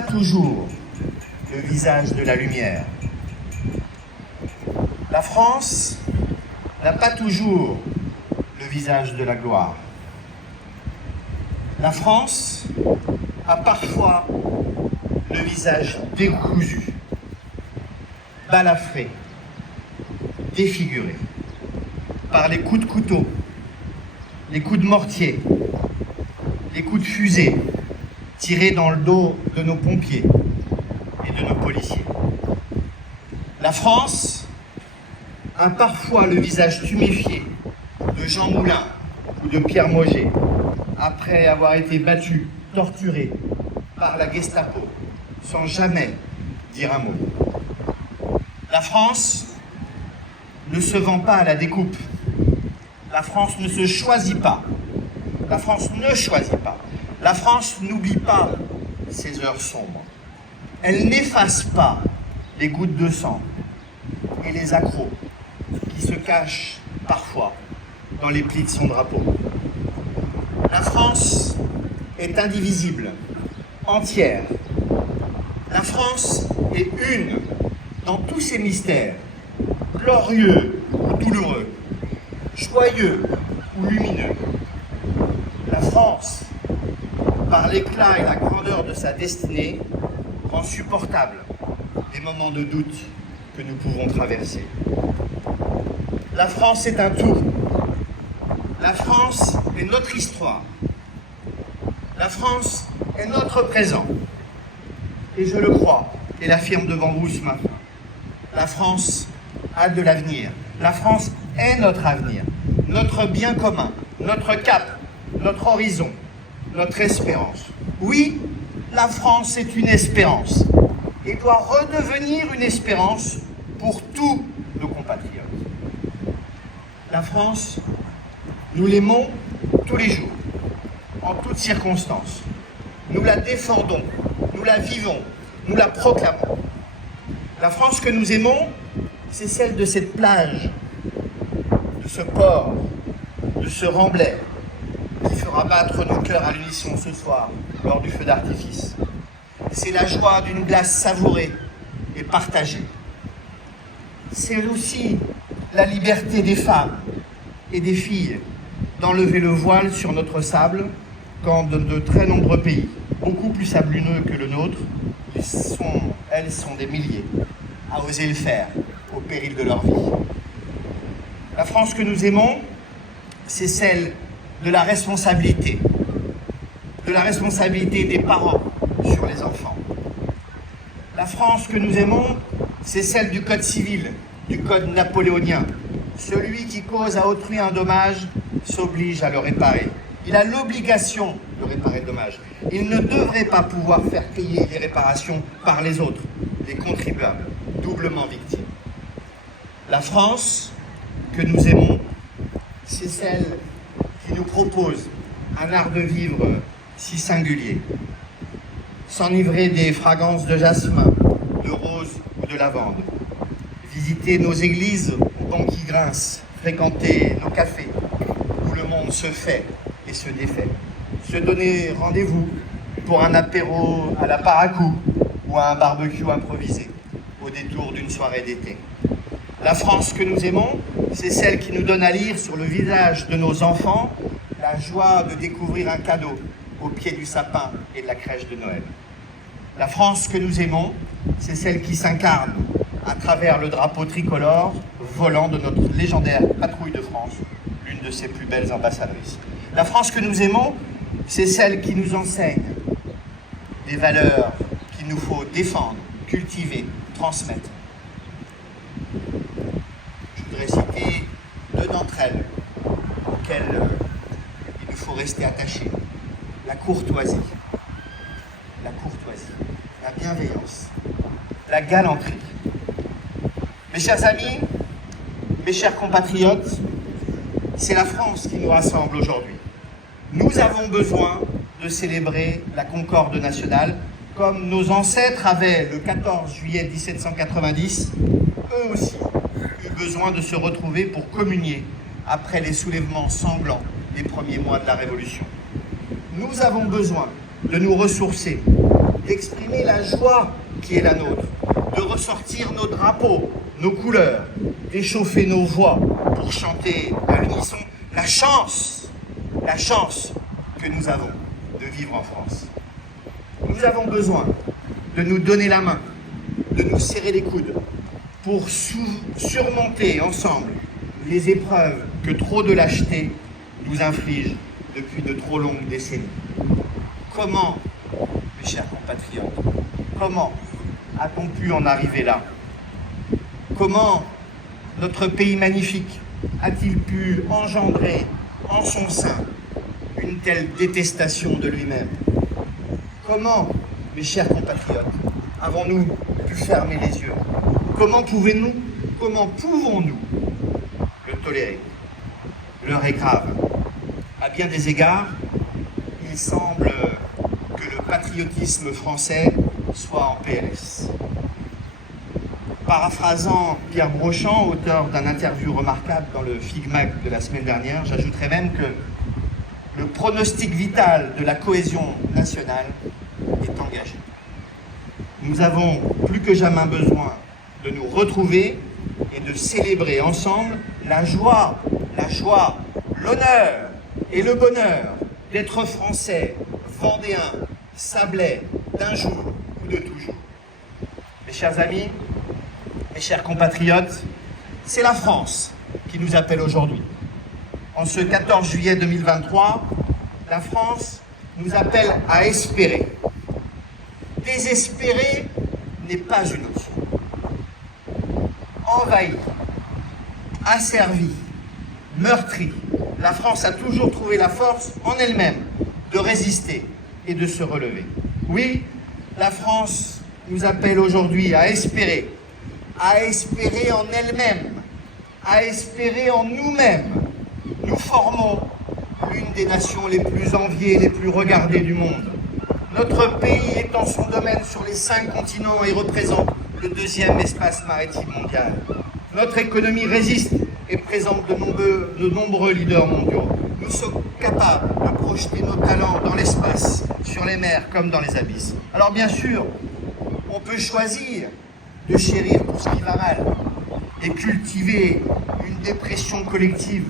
pas toujours le visage de la lumière. La France n'a pas toujours le visage de la gloire. La France a parfois le visage décousu, balafré, défiguré par les coups de couteau, les coups de mortier, les coups de fusée tirés dans le dos de nos pompiers et de nos policiers. La France a parfois le visage tuméfié de Jean Moulin ou de Pierre Mauger après avoir été battu, torturé par la Gestapo sans jamais dire un mot. La France ne se vend pas à la découpe. La France ne se choisit pas. La France ne choisit pas. La France n'oublie pas ses heures sombres. Elle n'efface pas les gouttes de sang et les accros qui se cachent parfois dans les plis de son drapeau. La France est indivisible, entière. La France est une dans tous ses mystères, glorieux ou douloureux, joyeux ou lumineux. La France, par l'éclat et la grandeur de sa destinée, rend supportable les moments de doute que nous pouvons traverser. La France est un tout. La France est notre histoire. La France est notre présent. Et je le crois et l'affirme devant vous ce matin. La France a de l'avenir. La France est notre avenir, notre bien commun, notre cap, notre horizon, notre espérance. Oui, la France est une espérance et doit redevenir une espérance pour tous nos compatriotes. La France, nous l'aimons tous les jours, en toutes circonstances. Nous la défendons, nous la vivons, nous la proclamons. La France que nous aimons, c'est celle de cette plage, de ce port, de ce remblai qui fera battre nos cœurs à l'unisson ce soir lors du feu d'artifice. C'est la joie d'une glace savourée et partagée. C'est aussi la liberté des femmes et des filles d'enlever le voile sur notre sable quand de très nombreux pays, beaucoup plus sablonneux que le nôtre, elles sont des milliers à oser le faire au péril de leur vie. La France que nous aimons, c'est celle de la responsabilité des parents sur les enfants. La France que nous aimons, c'est celle du code civil, du code napoléonien. Celui qui cause à autrui un dommage s'oblige à le réparer. Il a l'obligation de réparer le dommage. Il ne devrait pas pouvoir faire payer les réparations par les autres, les contribuables, doublement victimes. La France que nous aimons, c'est celle qui nous propose un art de vivre si singulier. S'enivrer des fragrances de jasmin, de rose ou de lavande. Visiter nos églises aux bancs qui grincent, fréquenter nos cafés où le monde se fait et se défait. Se donner rendez-vous pour un apéro à la Paracou ou à un barbecue improvisé au détour d'une soirée d'été. La France que nous aimons, c'est celle qui nous donne à lire sur le visage de nos enfants la joie de découvrir un cadeau au pied du sapin et de la crèche de Noël. La France que nous aimons, c'est celle qui s'incarne à travers le drapeau tricolore volant de notre légendaire patrouille de France, l'une de ses plus belles ambassadrices. La France que nous aimons, c'est celle qui nous enseigne des valeurs qu'il nous faut défendre, cultiver, transmettre. Je voudrais citer deux d'entre elles auxquelles il nous faut rester attachés. La courtoisie, la bienveillance, la galanterie. Mes chers amis, mes chers compatriotes, c'est la France qui nous rassemble aujourd'hui. Nous avons besoin de célébrer la concorde nationale comme nos ancêtres avaient, le 14 juillet 1790, eux aussi eu besoin de se retrouver pour communier après les soulèvements sanglants des premiers mois de la Révolution. Nous avons besoin de nous ressourcer, d'exprimer la joie qui est la nôtre, de ressortir nos drapeaux, nos couleurs, d'échauffer nos voix pour chanter à l'unisson la chance que nous avons de vivre en France. Nous avons besoin de nous donner la main, de nous serrer les coudes pour surmonter ensemble les épreuves que trop de lâcheté nous inflige depuis de trop longues décennies. Comment, mes chers compatriotes, comment a-t-on pu en arriver là? Comment notre pays magnifique a-t-il pu engendrer en son sein une telle détestation de lui-même? Comment, mes chers compatriotes, avons-nous pu fermer les yeux? Comment pouvons-nous le tolérer? L'heure est grave. À bien des égards, il semble que le patriotisme français soit en PLS. Paraphrasant Pierre Brochand, auteur d'un interview remarquable dans le Figmag de la semaine dernière, j'ajouterais même que le pronostic vital de la cohésion nationale est engagé. Nous avons plus que jamais besoin de nous retrouver et de célébrer ensemble la joie, l'honneur et le bonheur d'être français, vendéen, sablais, d'un jour ou de toujours. Mes chers amis, mes chers compatriotes, c'est la France qui nous appelle aujourd'hui. En ce 14 juillet 2023, la France nous appelle à espérer. Désespérer n'est pas une option. Envahie, asservie, meurtrie, la France a toujours trouvé la force en elle-même de résister et de se relever. Oui, la France nous appelle aujourd'hui à espérer en elle-même, à espérer en nous-mêmes. Nous formons l'une des nations les plus enviées, les plus regardées du monde. Notre pays est en son domaine sur les 5 continents et représente le 2e espace maritime mondial. Notre économie résiste et présente de nombreux leaders mondiaux. Nous sommes capables de projeter nos talents dans l'espace, sur les mers comme dans les abysses. Alors bien sûr, on peut choisir de chérir pour ce qui va mal et cultiver une dépression collective,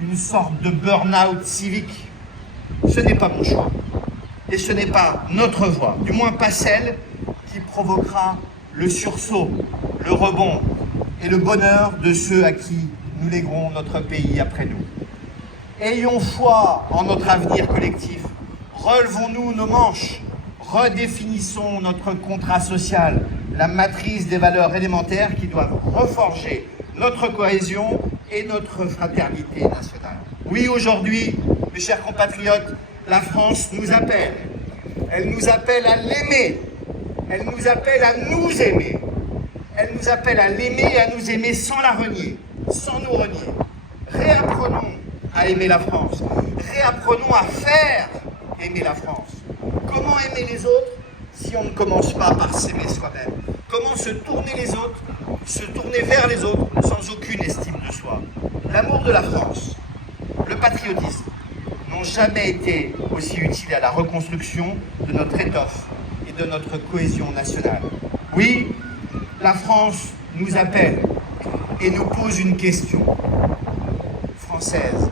une sorte de burn-out civique. Ce n'est pas mon choix et ce n'est pas notre voie, du moins pas celle qui provoquera le sursaut, le rebond et le bonheur de ceux à qui nous léguerons notre pays après nous. Ayons foi en notre avenir collectif, relevons-nous nos manches, redéfinissons notre contrat social, la matrice des valeurs élémentaires qui doivent reforger notre cohésion et notre fraternité nationale. Oui, aujourd'hui, mes chers compatriotes, la France nous appelle. Elle nous appelle à l'aimer. Elle nous appelle à nous aimer. Elle nous appelle à l'aimer et à nous aimer sans la renier, sans nous renier. Réapprenons à aimer la France. Réapprenons à faire aimer la France. Comment aimer les autres si on ne commence pas par s'aimer soi-même? Comment se tourner vers les autres sans aucune estime de soi? L'amour de la France, le patriotisme n'ont jamais été aussi utiles à la reconstruction de notre étoffe et de notre cohésion nationale. Oui, la France nous appelle et nous pose une question. Française,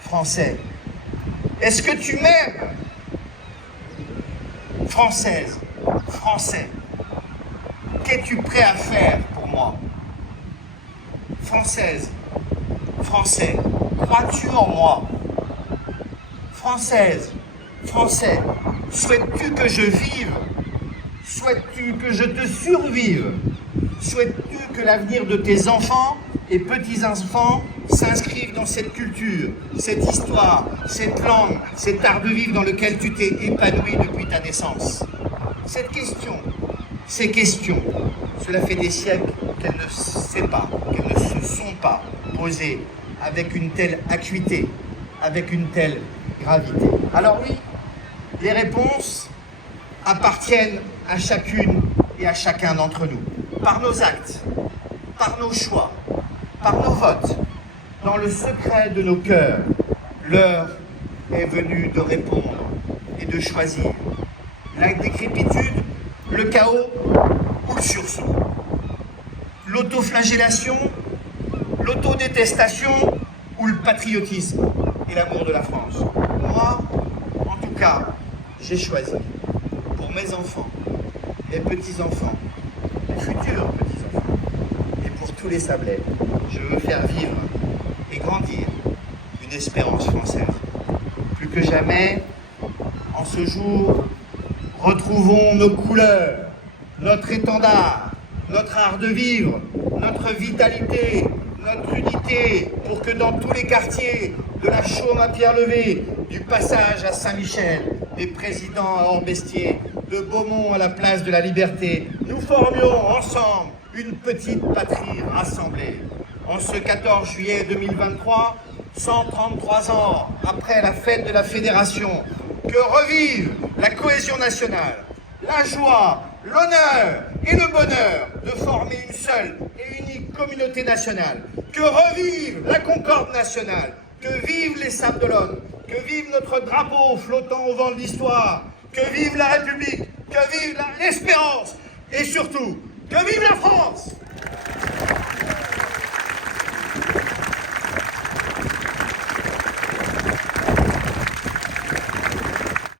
Français, est-ce que tu m'aimes? Française, Français, qu'es-tu prêt à faire pour moi? Française, Français, crois-tu en moi? Française, Français, souhaites-tu que je vive? Souhaites-tu que je te survive? Souhaites-tu que l'avenir de tes enfants et petits-enfants s'inscrivent dans cette culture, cette histoire, cette langue, cet art de vivre dans lequel tu t'es épanoui depuis ta naissance? Cette question, ces questions, cela fait des siècles qu'elles ne se sont pas posées avec une telle acuité, avec une telle gravité. Alors oui, les réponses appartiennent à chacune et à chacun d'entre nous, par nos actes, par nos choix, par nos votes, dans le secret de nos cœurs. L'heure est venue de répondre et de choisir. La décrépitude, le chaos ou le sursaut. L'autoflagellation, l'autodétestation ou le patriotisme et l'amour de la France. Moi, en tout cas, j'ai choisi pour mes enfants, les petits-enfants, les futurs petits-enfants, et pour tous les Sablais, je veux faire vivre et grandir une espérance française. Plus que jamais, en ce jour, retrouvons nos couleurs, notre étendard, notre art de vivre, notre vitalité, notre unité, pour que dans tous les quartiers, de la Chaume à Pierre-Levé, du Passage à Saint-Michel, des Présidents à Orbestier, de Beaumont à la place de la Liberté, nous formions ensemble une petite patrie rassemblée. En ce 14 juillet 2023, 133 ans après la fête de la Fédération, que revive la cohésion nationale, la joie, l'honneur et le bonheur de former une seule et unique communauté nationale, que revive la concorde nationale, que vivent les Sables d'Olonne, que vive notre drapeau flottant au vent de l'histoire, que vive la République, que vive l'espérance et surtout, que vive la France!